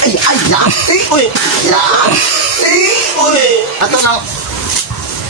Ay, na. Uy. Uy. Ato nang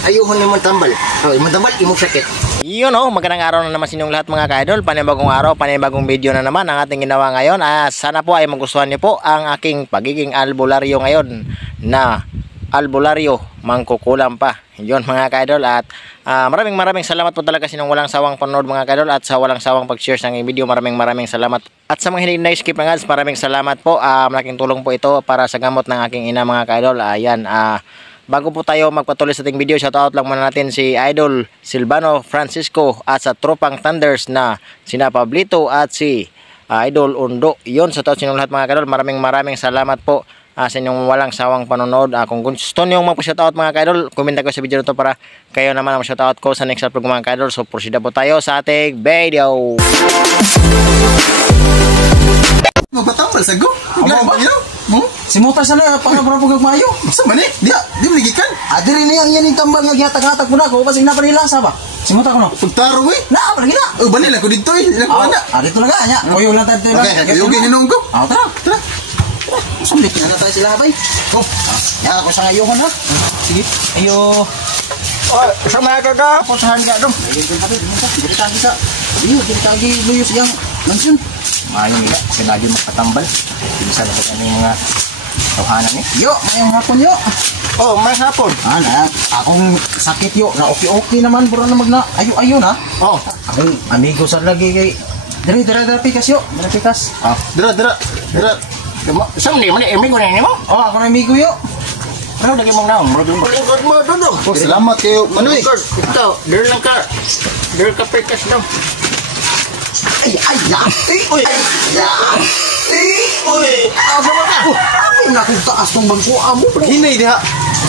ayuhon ni mong tambal. Ay, mong tambal, imong sakit. Yun magandang araw na naman sa inyong lahat mga ka-idol. Panibagong araw, panibagong video na naman ang ating ginawa ngayon. Sana po ay magustuhan niyo po ang aking pagiging albularyo ngayon na albularyo mangkukulam pa. Yun mga ka-idol, at maraming salamat po talaga sa inyong walang sawang panonood mga ka-idol at sa walang sawang pag-share ng video. Maraming salamat. At sa mga hindi na-skip ng ads, maraming salamat po. Malaking tulong po ito para sa gamot ng aking ina mga ka-idol. Ayan, bago po tayo magpatuloy sa ating video, shoutout lang muna natin si Idol Silvano Francisco at sa tropang Thunders na sina Pablito at si Idol Undo. Yun, shoutout sa inyong lahat mga kadol. Maraming salamat po sa inyong walang sawang panonood. Kung gusto nyo magpa-shoutout mga kadol, komenta ko sa video nito para kayo naman ang shoutout ko sa next upload mga kadol. So proceed po tayo sa ating video. Magpatambal sa go. Simuta sana pagkapagpag mayo. Sa mani? Di maligikan. Diri niya yan yung tambal nga gihatag-hatag mo na ko kasi napanilasa ba? Simuta ko no. Pagtaro eh. Na, palagi na. Oh, banila ko dito eh. Dito na nga nya. Kuyo lang tayo. Okay, hinong ko. Tara. Sulit na tayo sila bay. Yan ako sa ngayon ha. Sige. Ayo. Sa mga kada, Pusahan ka dong. Dili tagi sa. Dili tagi luyos yang mansyon. mayo nila, sinadyo magpatambal. Bisa dapat yung mga tawhanan eh. Yo, mayang hapon yo. Oh, may hapon. Na, akong sakit yo. Na okay naman, bro na magna. Ayo na. Oh, Akong amigo sa lagi kay. Dira pikas yo. Dira pikas. Dira. sa mali, emigo na yun mo? Ako na amigo yo. Ano lagi mong naong? Madudong. Oh, salamat kayo. Manoy. Ito, dir lang ka. Dir ka pikas daw. Ay, na. Uy. Uy. Asa ba ka? Ay, nakong taas tong bangko amo. Hinay diha.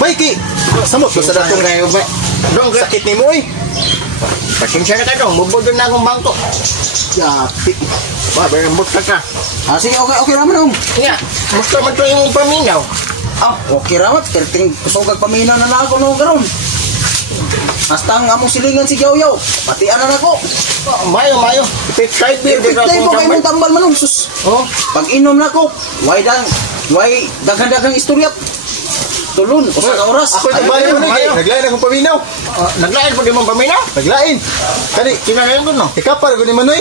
Bay ki. Samot ko sa datong kayo ba? Dong, sakit ni mo eh. Pasensya na ka dong, mubodon na akong bangko. Yapi. Ba, berembot ka ka. Sige, okay naman om. Nga, musta man ito yung paminaw. Okay ramat. Kerting kusogag paminaw na ako no karon. Hasta ang among silingan si Yaw. Pati anan ako. Mayo. Ipit-type beer. Ipit-type mo kayo mong tambal manong sus. Pag inom na ko, way daghang istorya. Tulun, usa ka oras. Ako ito bayan mo ni. Naglain akong paminaw. Naglain po di mong paminaw? Naglain. Kani, Kinalayan ko no? ikapar ko ni Manoy.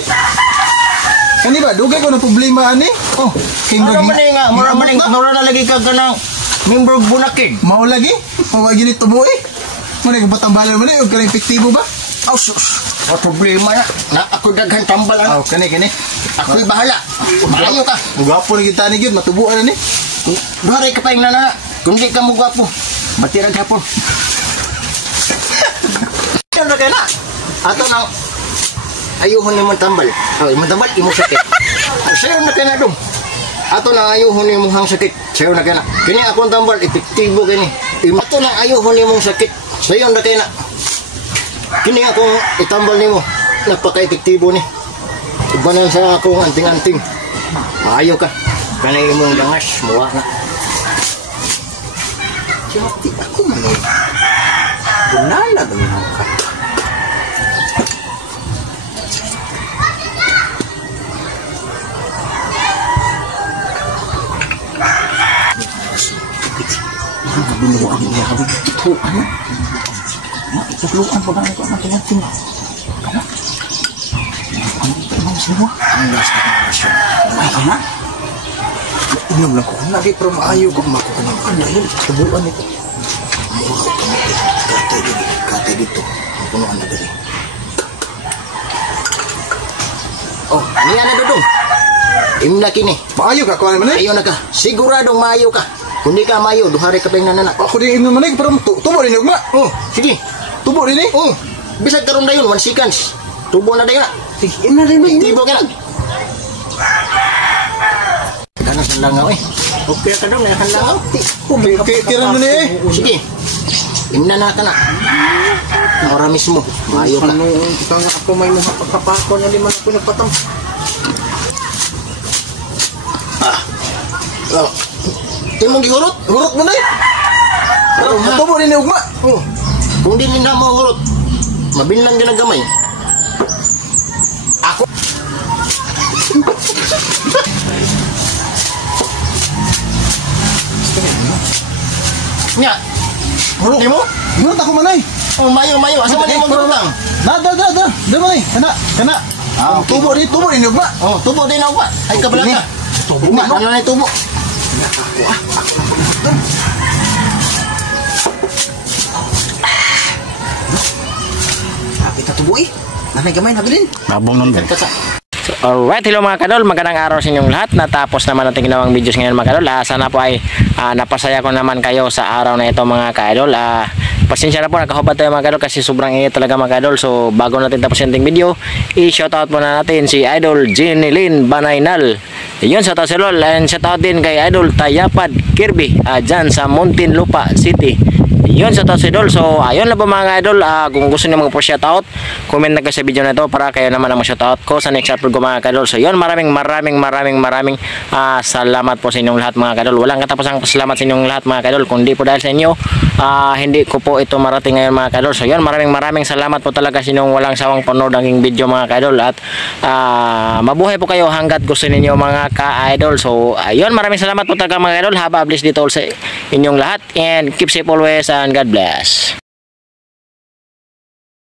Kani ba, dugay ko ng problema ani. Oh, Mura maning nga na lagi ka ganang member bunakid. Mao lagi? Mao gini tubo eh. Muna ko batambalan mo ni, og kanang epektibo ba? Sus. Problema na ako daghan tambalan. Kani. Ako'y bahala. Maayo ka. Gwapo ni kita ni gyud, matubuan na ni. Duharay ka pa yung nana. Kung di ka mo gwapo, batirag hapon. Yan na kaya na. Ato na ayuhon ni mong tambal. Mong tambal, imong sakit. Sayo na kaya na dong. Ato na ayuhon ni mong sakit. Sayo na kaya na. Kini akong tambal, epektibo kini. Ato na ayuhon ni mong sakit. Sayo na kaya na. Kini akong itambal ni mo. Napaka-epektibo ni. Ibanan sa akong anting-anting. Ayaw ka. Kanay mong dangas, muwa na. Yati ako man. Bunala ba yun ka? Binuwa niya kami. Ito, ano? Itutluan pa ba ito ang ating-ating? Ano ito ang sinuwa? Ang last na question. Ay, ka na? Inom lang ko. Lagi pero maayo ko. Makuha ng kanayin. Subuan ito. Katay dito. Punuan na dali. Niya na dudong. Imna kini. Maayo ka kuan man eh. Ayaw na ka. Siguradong maayo ka. Kung di ka maayo, duhari ka pa yung nanana. Ako din inom man eh, pero tubo din ugma. Sige. Tubo din eh. Bisag karon dayon 1 seconds. Tubo na dayon na. Sige, ina rin ba yun? Tibo ka na. Kana sa langaw eh. Okay ka daw, nakan langaw. Kira mo ni eh. Sige. Imna na ka na. Ora mismo. Maayo ka. Ano, ito nga ako may mga pagkapako na di man ako nagpatam. Timong gihurot. Hurot mo na eh. Tubo din ugma. Kung di nila mo hurot, mabinlang ginagamay. Ako. Nya. Bro, Di mo? gurot ako man ay. Oh, mayo. Asa man imong gutang? Da. Man ay. Kana. Tubo din ba? Oh, tubo din ako ba? Ay kabala ka. Tubo Ugma, no. ano na tubo? Kapit na tubo eh. Nanay gamay nabilin. Nabong nun ba? So, alright, hello mga kadol, magandang araw sa inyong lahat. Natapos naman natin ginawang videos ngayon mga kadol. Sana po ay napasaya ko naman kayo sa araw na ito mga kadol. Pasensya na po, nakahubad tayo mga kadol kasi sobrang init talaga mga kadol. So bago natin tapos yung video, i-shoutout muna natin si Idol Jenny Lynn Banaynal. Yun, shoutout si Lol. And shoutout din kay Idol Tayapad Kirby dyan sa Muntinlupa City. Yun, shoutout si Idol. So ayun na po mga idol, kung gusto niyo mag-shoutout, comment na kayo sa video na ito para kayo naman ang shoutout ko sa next upload ko mga kadol. So yun, maraming salamat po sa inyong lahat mga kadol. Walang katapusang salamat sa inyong lahat mga kadol. Kundi po dahil sa inyo, hindi ko po ito marating ngayon mga kadol. So yun, maraming salamat po talaga sa inyong walang sawang panood ng aking video mga kadol. At mabuhay po kayo hanggat gusto ninyo mga ka-idol. So ayun, maraming salamat po talaga mga kadol. Have a blessed day to all sa inyong lahat and keep safe always and God bless.